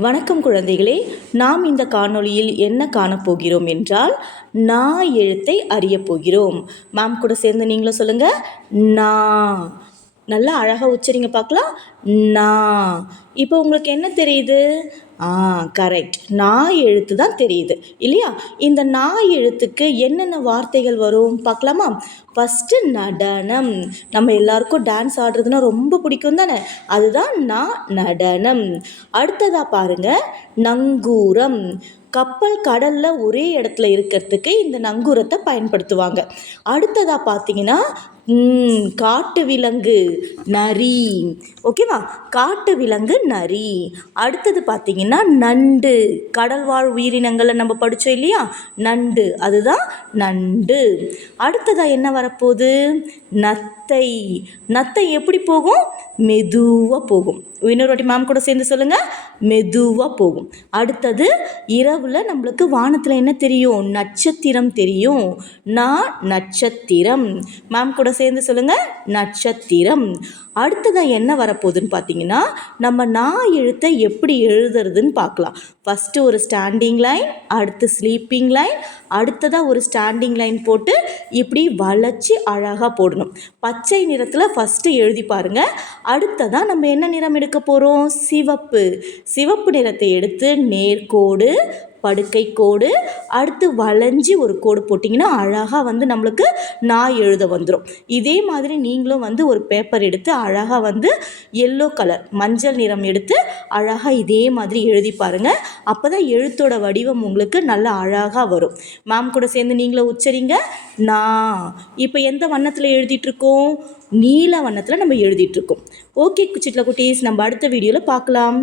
வணக்கம் குழந்தைகளே நாம் இந்த காணொளியில் என்ன காணப்போகிறோம் என்றால் நா எழுத்தை அறியப் போகிறோம். மேம் கூட சேர்ந்து நீங்களும் சொல்லுங்க நா. நல்லா அழகாக உச்சரிங்க பார்க்கலாம் நா. இப்போ உங்களுக்கு என்ன தெரியுது? ஆ கரெக்ட் நா எழுத்து தான் தெரியுது இல்லையா? இந்த நா எழுத்துக்கு என்னென்ன வார்த்தைகள் வரும் பார்க்கலாமா? ஃபஸ்ட்டு நடனம். நம்ம எல்லாருக்கும் டான்ஸ் ஆடுறதுனா ரொம்ப பிடிக்கும் தானே? அதுதான் நா நடனம். அடுத்ததாக பாருங்க நங்கூரம். கப்பல் கடலில் ஒரே இடத்துல இருக்கிறதுக்கு இந்த நங்கூரத்தை பயன்படுத்துவாங்க. அடுத்ததாக பார்த்தீங்கன்னா காட்டு விலங்கு நரி. ஓகேவா? காட்டு விலங்கு நரி. அடுத்தது பார்த்தீங்கன்னா நண்டு. கடல்வாழ் உயிரினங்களை நம்ம படித்தோம் இல்லையா? நண்டு. அதுதான் நண்டு. அடுத்ததாக என்ன வரப்போகுது? நத்தை. நத்தை எப்படி போகும்? மெதுவாக போகும். இன்னொரு வாட்டி மேம் கூட சேர்ந்து சொல்லுங்கள் மெதுவாக போகும். அடுத்தது இரவில் நம்மளுக்கு வானத்தில் என்ன தெரியும்? நட்சத்திரம் தெரியும். நான் நட்சத்திரம். மேம் கூட சேர்ந்து சொல்லுங்கள் நட்சத்திரம். அடுத்ததாக என்ன வரப்போகுதுன்னு பார்த்தீங்கன்னா நம்ம நான் எழுத்தை எப்படி எழுதுறது? வருதுன்னு பார்க்கலாம். ஃபஸ்ட்டு ஒரு ஸ்டாண்டிங் லைன் அடுத்து ஸ்லீப்பிங் லைன் அடுத்ததாக ஒரு ஸ்டாண்டிங் லைன் போட்டு இப்படி வளைச்சி அழகாக போடணும். பச்சை நிறத்தில் ஃபஸ்ட்டு எழுதி பாருங்கள் அடுத்ததாக நம்ம என்ன நிறம் எடுக்க போகிறோம் சிவப்பு. சிவப்பு நிறத்தை எடுத்து நேர்கோடு படுக்கை கோடு அடுத்து வளைஞ்சி ஒரு கோடு போட்டிங்கன்னா அழகாக வந்து நம்மளுக்கு நான் எழுத வந்துடும் இதே மாதிரி நீங்களும் வந்து ஒரு பேப்பர் எடுத்து அழகாக வந்து எல்லோ கலர் மஞ்சள் நிறம் எடுத்து அழகாக இதே மாதிரி எழுதி பாருங்கள் அப்போ தான் எழுத்தோட வடிவம் உங்களுக்கு நல்லா அழகாக வரும். மேம் கூட சேர்ந்து நீங்களும் உச்சரிங்க. நான் இப்போ எந்த வண்ணத்தில் எழுதிட்டுருக்கோம் நீல வண்ணத்தில் நம்ம எழுதிட்டுருக்கோம் ஓகே குச்சிட்ல குட்டீஸ் நம்ம அடுத்த வீடியோவில் பார்க்கலாம்.